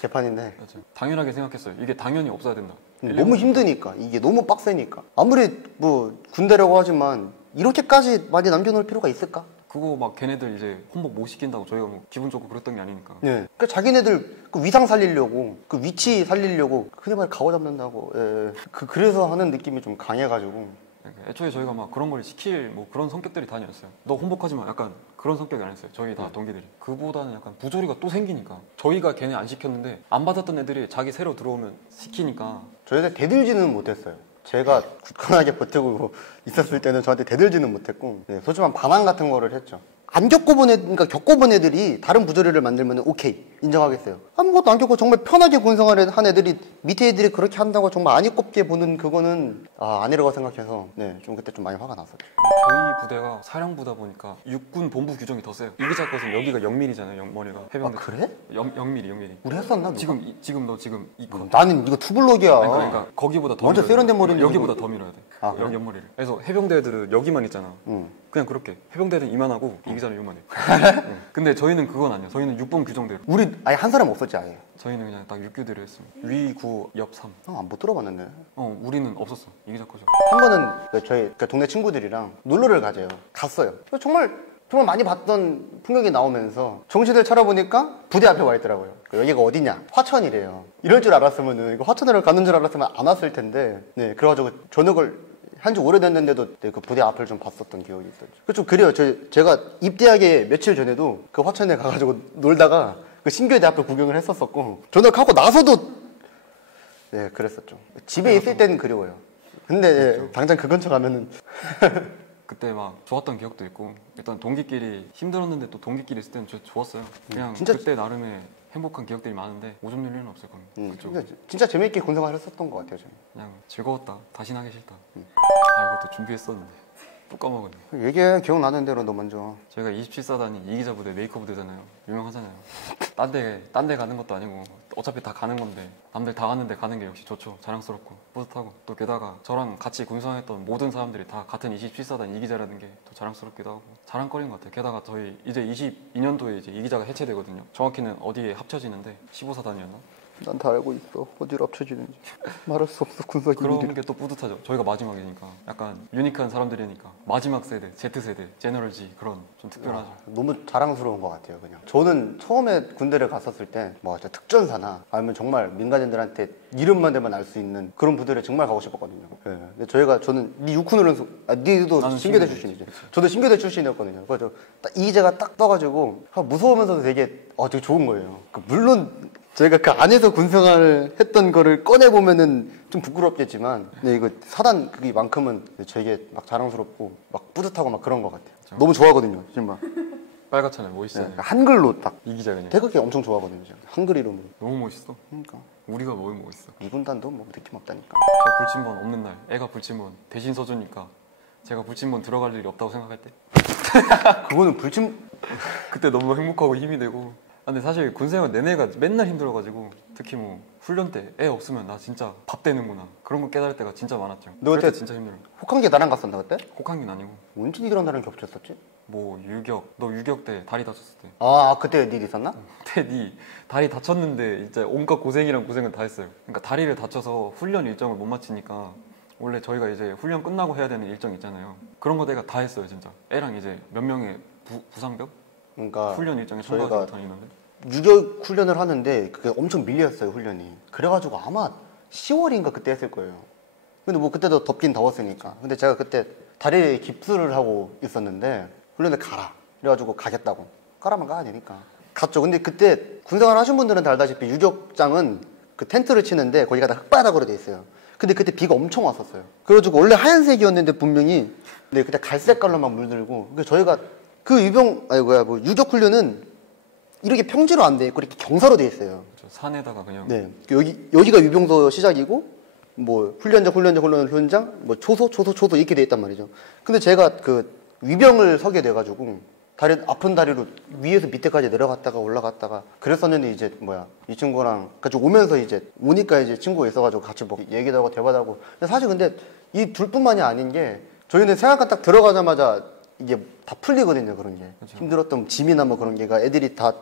개판인데 맞아요. 당연하게 생각했어요. 이게 당연히 없어야 된다. 너무 힘드니까 이게 너무 빡세니까 아무리 뭐 군대라고 하지만 이렇게까지 많이 남겨놓을 필요가 있을까? 그거 막 걔네들 이제 혼복 못 시킨다고 저희가 뭐 기분 좋고 그랬던 게 아니니까. 네. 그러니까 자기네들 그 위상 살리려고 그 위치 살리려고 그네 말 가오 잡는다고 예. 그래서 하는 느낌이 좀 강해가지고 그러니까 애초에 저희가 막 그런 걸 시킬 뭐 그런 성격들이 다 아니었어요. 너 혼복하지 마. 약간 그런 성격이 아니었어요. 저희 다 동기들이. 그보다는 약간 부조리가 또 생기니까 저희가 걔네 안 시켰는데 안 받았던 애들이 자기 새로 들어오면 시키니까 저희가 대들지는 못했어요. 제가 굳건하게 버티고 있었을 때는 저한테 대들지는 못했고 네, 소중한 반항 같은 거를 했죠. 안 겪어본 그러니까 겪어본 애들이 다른 부조리를 만들면 오케이 인정하겠어요. 아무것도 안 겪고 정말 편하게 군생활을 한 애들이 밑에 애들이 그렇게 한다고 정말 안이 꼽게 보는 그거는 아니라고 생각해서 네, 좀 그때 좀 많이 화가 났었죠. 저희 부대가 사령부다 보니까 육군 본부 규정이 더 세요. 이기자 것은 여기가 0mm잖아요. 머리가 해병대. 그래? 0mm. 우리 했었나? 누가? 지금 너 지금 2컷. 나는 이거 투블럭이야. 그러니까 거기보다 더 완전 밀어야 세련된 돼. 머리는 여기보다 지금- 더 밀어야 돼. 그래? 옆머리를. 그래서 해병대 애들은 여기만 있잖아. 그냥 그렇게 해병대는 이만하고 이기자는 요만해. 근데 저희는 그건 아니야. 저희는 6번 규정대로. 우리 아예 한 사람 없었지 아예. 저희는 그냥 딱 6교대로 했습니다. 위 9, 옆 3. 못 들어봤는데. 우리는 없었어. 이기자 거죠. 한 번은 저희 동네 친구들이랑 놀러를 가재요. 갔어요. 정말 많이 봤던 풍경이 나오면서 정신을 차려보니까 부대 앞에 와 있더라고요. 여기가 어디냐? 화천이래요. 이럴 줄 알았으면은 이거 화천을 가는 줄 알았으면 안 왔을 텐데. 네, 그래가지고 저녁을 한 지 오래됐는데도 네, 그 부대 앞을 좀 봤었던 기억이 있었죠. 좀 그래요. 제가 입대하기 며칠 전에도 그 화천에 가가지고 놀다가 그 신교대 앞을 구경을 했었었고 전역하고 나서도 네 그랬었죠. 집에 있을 때는 그리워요. 근데 네, 당장 그 근처 가면은 그때 막 좋았던 기억도 있고 일단 동기끼리 힘들었는데 또 동기끼리 있을 때는 좋았어요. 그냥 진짜- 그때 나름의 행복한 기억들이 많은데 오줌 낼 일은 없을 겁니다. 그쪽. 진짜 재밌게 군생활 했었던 것 같아요. 저는. 그냥 즐거웠다. 다시 하기 싫다. 이것도 준비했었는데 또 까먹었네. 얘기해. 기억나는 대로 너 먼저. 저희가 27사단이 이기자 부대 메이커 부대잖아요. 유명하잖아요. 딴 데 가는 것도 아니고 어차피 다 가는 건데 남들 다 갔는데 가는 게 역시 좋죠. 자랑스럽고 뿌듯하고 또 게다가 저랑 같이 군성했던 모든 사람들이 다 같은 27사단 이기자라는 게 더 자랑스럽기도 하고 자랑거리인 것 같아요. 게다가 저희 이제 22년도에 이제 이기자가 해체되거든요. 정확히는 어디에 합쳐지는데 15사단이었나? 난 다 알고 있어. 어디로 합쳐지는지. 말할 수 없어. 군사 그런 기밀이. 게 또 뿌듯하죠. 저희가 마지막이니까 약간 유니크한 사람들이니까 마지막 세대, Z세대, 제너럴지 그런 좀 특별하죠. 너무 자랑스러운 것 같아요. 그냥 저는 처음에 군대를 갔었을 때 뭐 특전사나 아니면 정말 민간인들한테 이름만 대면 알 수 있는 그런 부대를 정말 가고 싶었거든요. 예. 근데 저는 니 육군으로는 니도 나는 신교대 신교대 출신이죠. 저도 신교대 출신이었거든요. 그래서 딱 이제가 딱 떠가지고 무서우면서도 되게 되게 좋은 거예요. 물론 저희가 그 안에서 군생활을 했던 거를 꺼내보면은 좀 부끄럽겠지만, 근데 이거 사단 그기만큼은 저에게 막 자랑스럽고 막 뿌듯하고 막 그런 것 같아요. 그렇죠. 너무 좋아하거든요, 정말. 빨갛잖아요. 멋있잖아요. 네, 한글로 딱 이기자 그냥. 태극기 엄청 좋아하거든요. 제가. 한글 이름은. 너무 멋있어. 그러니까 우리가 뭐 멋있어. 이 군단도 뭐 느낌 없다니까. 저 불침번 없는 날 애가 불침번 대신 써주니까 제가 불침번 들어갈 일이 없다고 생각할 때 그거는 불침. 그때 너무 행복하고 힘이 되고. 근데 사실 군생활 내내가 맨날 힘들어가지고 특히 뭐 훈련 때 애 없으면 나 진짜 밥 되는구나 그런 거 깨달을 때가 진짜 많았죠. 너 그때 그때 진짜 힘들어. 혹한기 나랑 갔었나 그때? 혹한긴 아니고 원진이랑 나랑 겹쳤었지? 뭐 유격 너 유격 때 다리 다쳤을 때 그때 니 있었나? 그때 네 다리 다쳤는데 진짜 온갖 고생이랑 고생은 다 했어요. 그러니까 다리를 다쳐서 훈련 일정을 못 마치니까 원래 저희가 이제 훈련 끝나고 해야 되는 일정 있잖아요. 그런 거 내가 다 했어요 진짜. 애랑 이제 몇 명의 부상병 그러니까 훈련 일정에 참가하지 저희가 못한 인원들. 유격 훈련을 하는데 그게 엄청 밀렸어요 훈련이. 그래가지고 아마 10월인가 그때 했을 거예요. 근데 뭐 그때도 덥긴 더웠으니까. 근데 제가 그때 다리에 깁스를 하고 있었는데 훈련을 가라. 그래가지고 가겠다고. 가라면 가야 되니까. 갔죠. 근데 그때 군생활 하신 분들은 다 알다시피 유격장은 그 텐트를 치는데 거기가 다 흙바닥으로 돼 있어요. 근데 그때 비가 엄청 왔었어요. 그래가지고 원래 하얀색이었는데 분명히 근데 그때 갈색깔로 막 물들고. 그래서 저희가 그 유격 훈련은 이렇게 평지로 안 돼 있고 이렇게 경사로 돼 있어요. 그렇죠. 산에다가 그냥 네. 여기가 유병소 시작이고 뭐 훈련장, 뭐 초소 이렇게 돼 있단 말이죠. 근데 제가 그 위병을 서게 돼 가지고 아픈 다리로 위에서 밑에까지 내려갔다가 올라갔다가 그랬었는데 이제 이 친구랑 같이 오면서 이제 오니까 이제 친구가 있어 가지고 같이 뭐 얘기도 하고 대화도 하고. 근데 사실 근데 이 둘뿐만이 아닌 게 저희는 생활관 딱 들어가자마자 이게 다 풀리거든요. 그런 게 그렇죠. 힘들었던 짐이나 뭐 그런 게가 애들이 다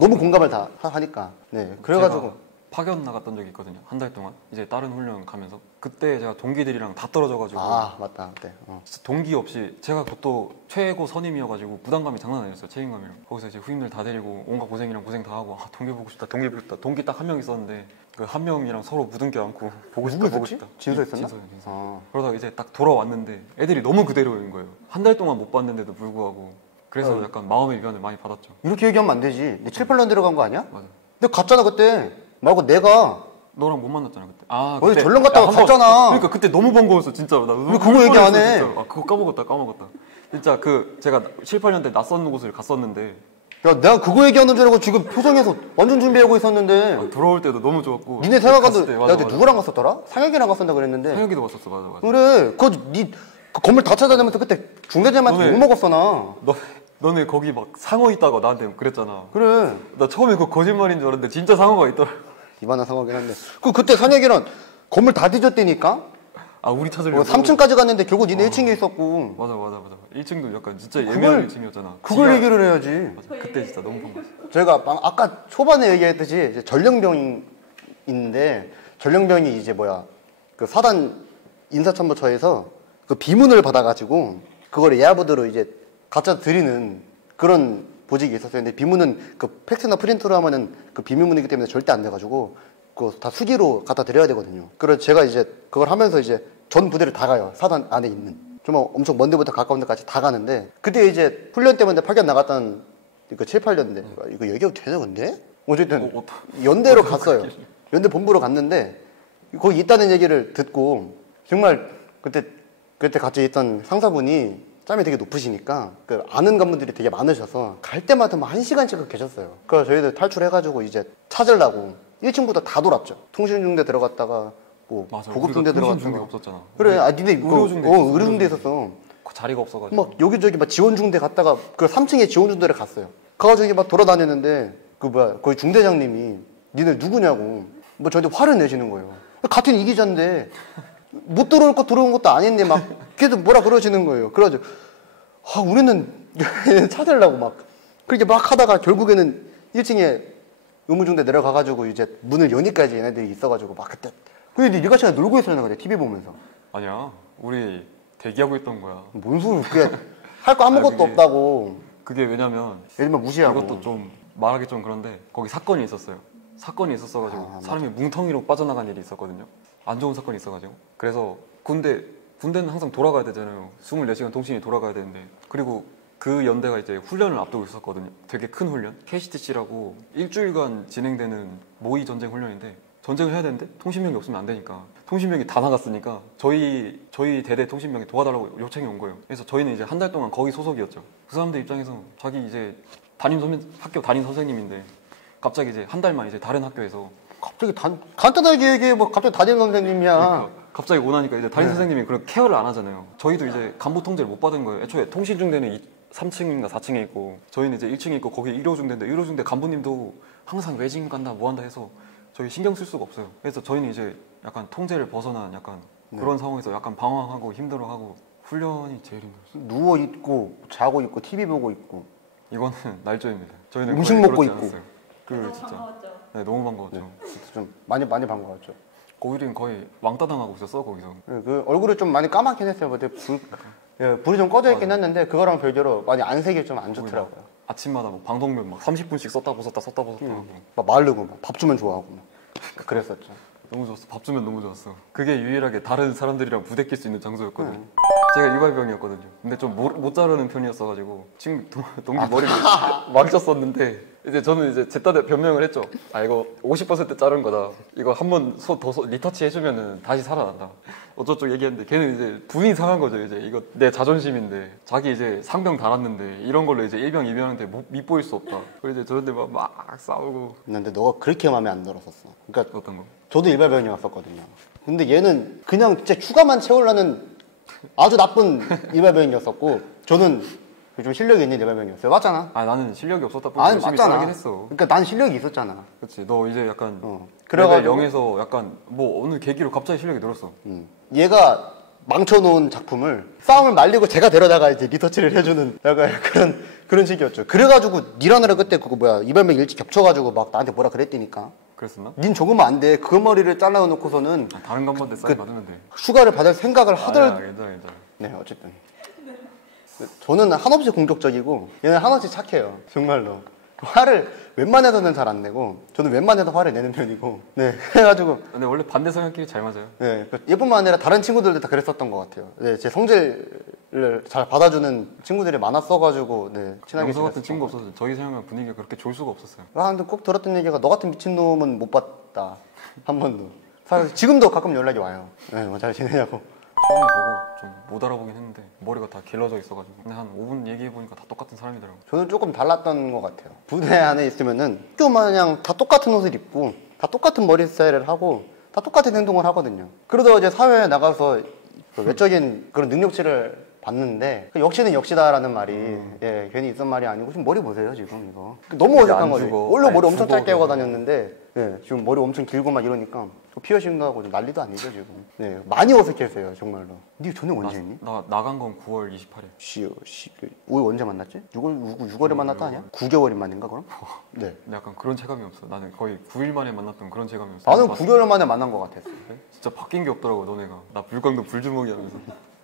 너무 공감을 다 하니까. 네. 그래가지고 파견 나갔던 적이 있거든요. 한 달 동안 이제 다른 훈련 가면서 그때 제가 동기들이랑 다 떨어져가지고 맞다 그때. 진짜 동기 없이 제가 그것도 최고 선임이어가지고 부담감이 장난 아니었어요. 책임감이랑. 거기서 이제 후임들 다 데리고 온갖 고생이랑 고생 다 하고 동기 보고 싶다. 동기 딱 한 명 있었는데 그 한 명이랑 서로 묻은 게 않고 보고 싶다. 진서 있었나? 진서. 그러다가 이제 딱 돌아왔는데 애들이 너무 그대로인 거예요. 한 달 동안 못 봤는데도 불구하고. 그래서 약간 마음의 위안을 많이 받았죠. 이렇게 얘기하면 안 되지. 내 7, 8년 들어간 거 아니야? 맞아. 근데 갔잖아 그때. 말고 내가 너랑 못 만났잖아 그때. 어디 그때 전령 갔다가 한번 갔잖아. 그러니까 그때 너무 번거웠어 진짜. 나 왜 그거 얘기 안 해? 그거 까먹었다. 진짜 제가 7, 8년 때 낯선 곳을 갔었는데 야, 내가 그거 얘기하는 줄 알고 지금 표정에서 완전 준비하고 있었는데. 돌아올 때도 너무 좋았고. 니네 생각해도 갔을 때, 야, 너 누구랑 갔었더라? 상혁이랑 갔었나 그랬는데. 상혁이도 왔었어. 맞아. 그래. 그 건물 다 찾아다니면서 그때 중대장한테 욕 먹었어 나. 너네 거기 막 상어 있다고 나한테 그랬잖아. 그래. 나 처음에 그거 거짓말인 줄 알았는데 진짜 상어가 있더라. 이만한 상황이긴 한데. 그때 상혁이랑 건물 다 뒤졌다니까? 우리 찾으려고. 3층까지 갔는데 결국 니네 1층에 있었고. 맞아. 1층도 약간 진짜 예매한 1층이었잖아. 그걸 얘기를 해야지. 맞아. 그때 진짜 너무 반가웠어. 저희가 아까 초반에 얘기했듯이 이제 전령병이 있는데 전령병이 이제 그 사단 인사참모처에서 그 비문을 받아가지고 그걸 예하부대로 이제 갖다 드리는 그런 보직이 있었어요. 근데 비문은 그 팩스나 프린트로 하면은 그 비밀문이기 때문에 절대 안 돼가지고 그거 다 수기로 갖다 드려야 되거든요. 그래서 제가 이제 그걸 하면서 이제 전 부대를 다 가요. 사단 안에 있는. 정말 엄청 먼 데부터 가까운 데까지 다 가는데 그때 이제 훈련 때문에 파견 나갔던 그 7, 8년대 이거 얘기해도 되나 근데? 어쨌든 연대로 갔어요. 연대 본부로 갔는데 거기 있다는 얘기를 듣고 정말 그때 같이 있던 상사분이 짬이 되게 높으시니까 그 아는 간부들이 되게 많으셔서 갈 때마다 뭐 1시간씩 계셨어요. 그래서 저희들 탈출해가지고 이제 찾으려고 1층부터 다 돌았죠. 통신중대 들어갔다가 뭐 보급중대 들어갔다가. 없었잖아. 그래, 니네 의료중대 있었어. 그 자리가 없어가지고. 막 여기저기 막 지원중대 갔다가 그 3층에 지원중대를 갔어요. 가가지고 막 돌아다녔는데 거기 중대장님이 니네 누구냐고 뭐 저한테 화를 내시는 거예요. 같은 이기자인데 못 들어올 거 들어온 것도 아닌데 막 계속 뭐라 그러시는 거예요. 그래가지고 우리는 찾으려고 막 그렇게 막 하다가 결국에는 1층에 의무중대 내려가가지고 이제 문을 여니까지 얘네들이 있어가지고 막 그때 근데 일과 시간에 놀고 있었나 그래 TV 보면서. 아니야, 우리 대기하고 있던 거야. 뭔 소리 그게 할 거 아무것도 그게- 없다고. 그게 왜냐면 얘들만 무시하고. 이것도 좀 말하기 좀 그런데 거기 사건이 있었어요. 사건이 있었어가지고 사람이 뭉텅이로 빠져나간 일이 있었거든요. 안 좋은 사건이 있어가지고. 그래서 군대는 항상 돌아가야 되잖아요. 24시간 통신이 돌아가야 되는데. 그리고 그 연대가 이제 훈련을 앞두고 있었거든요. 되게 큰 훈련. KCTC라고 일주일간 진행되는 모의 전쟁 훈련인데 전쟁을 해야 되는데 통신병이 없으면 안 되니까 통신병이 다 나갔으니까 저희 대대 통신병이 도와달라고 요청이 온 거예요. 그래서 저희는 이제 한 달 동안 거기 소속이었죠. 그 사람들 입장에서 자기 이제 학교 담임 선생님인데 갑자기 이제 한 달만 이제 다른 학교에서 갑자기 간단하게 얘기해 뭐 갑자기 담임 선생님이야. 그러니까 갑자기 오나니까 이제 담임 선생님이 그런 케어를 안 하잖아요. 저희도 이제 간부 통제를 못 받은 거예요. 애초에 통신중대는 3층인가 4층에 있고 저희는 이제 1층에 있고 거기 1호중대인데 1호중대 간부님도 항상 외진 간다 뭐 한다 해서 저희 신경 쓸 수가 없어요. 그래서 저희는 이제 약간 통제를 벗어난 약간 그런 상황에서 약간 방황하고 힘들어하고 훈련이 제일 힘들었어요. 누워 있고 자고 있고 TV 보고 있고 이거는 날조입니다. 저희는 음식 거의 먹고 그렇지 있고. 않았어요. 그 너무 진짜 반가웠죠. 네, 너무 반가웠죠. 진짜 좀 많이 반가웠죠. 거기는 거의 왕따 당하고 있었어 거기서. 그 얼굴이 좀 많이 까맣긴 했어요. 근데 불이 좀 꺼져 있긴 했는데 그거랑 별개로 많이 안색이 좀 안 좋더라고요. 아침마다 뭐 방독면 막 30분씩 썼다 벗었다 하고 막 마르고 막 밥 주면 좋아하고 막 그랬었죠. 너무 좋았어. 밥 주면 너무 좋았어. 그게 유일하게 다른 사람들이랑 부대낄 수 있는 장소였거든요. 제가 일발병이었거든요. 근데 좀 못 자르는 편이었어가지고 친구 동기 머리를 망쳤었는데 이제 저는 이제 제 딴에 변명을 했죠. 아 이거 50% 자른 거다. 이거 한번 리터치 해주면은 다시 살아난다. 어쩌고 얘기했는데 걔는 이제 분이 상한 거죠. 이제 이거 내 자존심인데 자기 이제 상병 달았는데 이런 걸로 이제 일병 이병한테 밉보일 수 없다. 그래서 이제 저한테 막 싸우고. 근데 너가 그렇게 마음에 안 들었었어. 그러니까 어떤 거? 저도 일발병이었었거든요. 근데 얘는 그냥 진짜 휴가만 채우려는 아주 나쁜 일발병이었었고 저는 좀 실력이 있는 일발병이었어요. 맞잖아. 아 나는 실력이 없었다 뿐 아니 열심히 맞잖아. 살긴 했어. 그러니까 난 실력이 있었잖아. 그렇지. 너 이제 약간 그래가지고 레벨 0에서 약간 뭐 어느 계기로 갑자기 실력이 늘었어. 얘가 망쳐놓은 작품을 싸움을 말리고 제가 데려다가 이제 리서치를 해주는 약간 그런 식이었죠. 그래가지고 니라느라 그때 그거 뭐야 이발명 일찍 겹쳐가지고 막 나한테 뭐라 그랬다니까. 그랬었나? 닌 적으면 안 돼. 그 머리를 잘라놓고서는 아, 다른 간반대 사인 받으면 돼. 휴가를 받을 생각을 하더라도 아니야, 괜찮아. 네 어쨌든 저는 한없이 공격적이고 얘는 한없이 착해요. 정말로 화를 웬만해서는 잘 안 내고 저는 웬만해서 화를 내는 편이고 네 그래가지고 근데 원래 반대 성향끼리 잘 맞아요. 네 얘뿐만 아니라 다른 친구들도 다 그랬었던 것 같아요. 네, 제 성질을 잘 받아주는 친구들이 많았어가지고 네 친하게 영서 같은 지냈었던 친구 것 없어서 저희 생활 분위기가 그렇게 좋을 수가 없었어요. 같아요. 근데 꼭 들었던 얘기가 너 같은 미친놈은 못 봤다 한 번도. 사실 지금도 가끔 연락이 와요. 네, 뭐 잘 지내냐고. 처음에 보고 좀 못 알아보긴 했는데 머리가 다 길러져 있어가지고 근데 한 5분 얘기해보니까 다 똑같은 사람이더라고. 저는 조금 달랐던 것 같아요. 부대 안에 있으면은 학교 마냥 다 똑같은 옷을 입고 다 똑같은 머리 스타일을 하고 다 똑같은 행동을 하거든요. 그러다가 이제 사회에 나가서 그 외적인 그런 능력치를 봤는데 그 역시는 역시다라는 말이 예, 괜히 있던 말이 아니고 지금 머리 보세요 지금 이거 너무 어색한 안 거지. 죽어. 원래 머리 아니, 엄청 죽어, 짧게 하고 그냥. 다녔는데 예, 지금 머리 엄청 길고 막 이러니까 피어싱도 하고 좀 난리도 아니죠 지금. 네, 많이 어색했어요 정말로. 니 전에 언제 했니? 나 나간 건 9월 28일. 우리 언제 만났지? 6월에 만났다 아니야? 9개월 만인가 그럼? 네. 근데 약간 그런 체감이 없어. 나는 거의 9일 만에 만났던 그런 체감이 없어. 나는 9개월 만에 만난 것 같았어. 그래? 진짜 바뀐 게 없더라고 너네가. 나 불광도 불주먹이 하면서.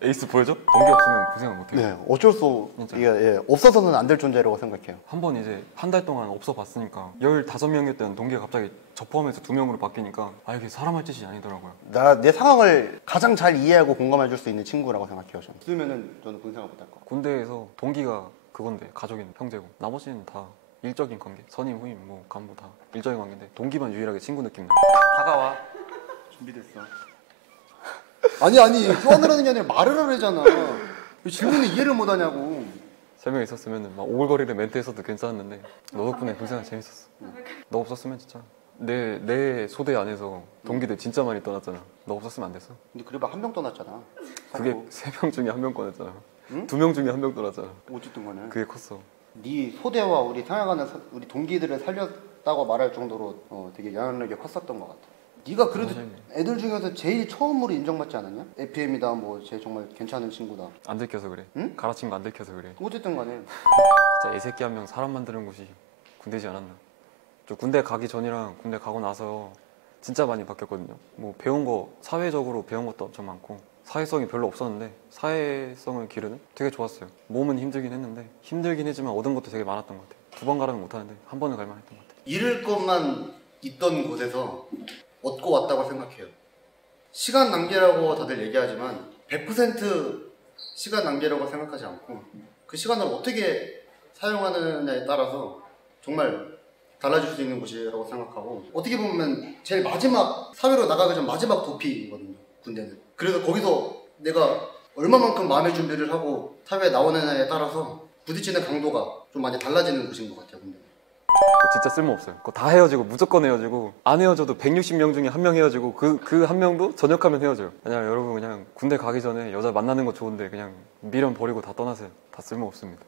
에이스 보여줘? 동기 없으면 그 생각 못해. 네, 어쩔 수 진짜. 이게 없어서는 안 될 존재라고 생각해요. 한 번 이제 한 달 동안 없어 봤으니까 15명이었던 동기가 갑자기 저 포함해서 2명으로 바뀌니까 아 이게 사람 할 짓이 아니더라고요. 내 상황을 가장 잘 이해하고 공감해 줄 수 있는 친구라고 생각해요. 저는. 있으면은 저는 그런 생각 못할 것 같고. 군대에서 동기가 그건데 가족인 형제고 나머지는 다 일적인 관계. 선임, 후임, 뭐 간부 다 일적인 관계인데 동기만 유일하게 친구 느낌 나. 다가와. 준비됐어. 아니 교환을 게 아니라 말을 하려잖아. 질문을 이해를 못하냐고. 3명 있었으면 막 오글거리는 멘트에서도 괜찮았는데 너 덕분에 그 생각 재밌었어. 너 없었으면 진짜 내 소대 안에서 동기들 진짜 많이 떠났잖아. 너 없었으면 안 됐어. 근데 그래봐 한 명 떠났잖아. 그게 3명 중에 1명 꺼냈잖아. 2명 중에 1명 떠났잖아. 어쨌든 간에. 그게 컸어. 네 소대와 우리 생활하는 우리 동기들을 잘했다고 말할 정도로 되게 영향력이 컸었던 것 같아. 네가 그래도 애들 중에서 제일 처음으로 인정받지 않았냐? FM이다 뭐 쟤 정말 괜찮은 친구다. 안 들켜서 그래. 응? 가르친 거 안 들켜서 그래. 어쨌든 간에 진짜 애새끼 한 명 사람 만드는 곳이 군대지 않았나. 저 군대 가기 전이랑 군대 가고 나서 진짜 많이 바뀌었거든요. 뭐 배운 거 사회적으로 배운 것도 엄청 많고 사회성이 별로 없었는데 사회성을 기르는 되게 좋았어요. 몸은 힘들긴 했는데 힘들긴 했지만 얻은 것도 되게 많았던 것 같아요. 2번 가라면 못하는데 한 번은 갈만 했던 것 같아요. 잃을 것만 있던 곳에서 얻고 왔다고 생각해요. 시간 낭비라고 다들 얘기하지만 100% 시간 낭비라고 생각하지 않고 그 시간을 어떻게 사용하느냐에 따라서 정말 달라질 수 있는 곳이라고 생각하고 어떻게 보면 제일 마지막 사회로 나가기 전 마지막 도피거든요. 군대는. 그래서 거기서 내가 얼마만큼 마음의 준비를 하고 사회에 나오느냐에 따라서 부딪히는 강도가 좀 많이 달라지는 곳인 것 같아요. 군대는. 진짜 쓸모없어요. 그거 다 헤어지고 무조건 헤어지고 안 헤어져도 160명 중에 한 명 헤어지고 그 한 명도 전역하면 헤어져요. 그냥 여러분 그냥 군대 가기 전에 여자 만나는 거 좋은데 그냥 미련 버리고 다 떠나세요. 다 쓸모없습니다.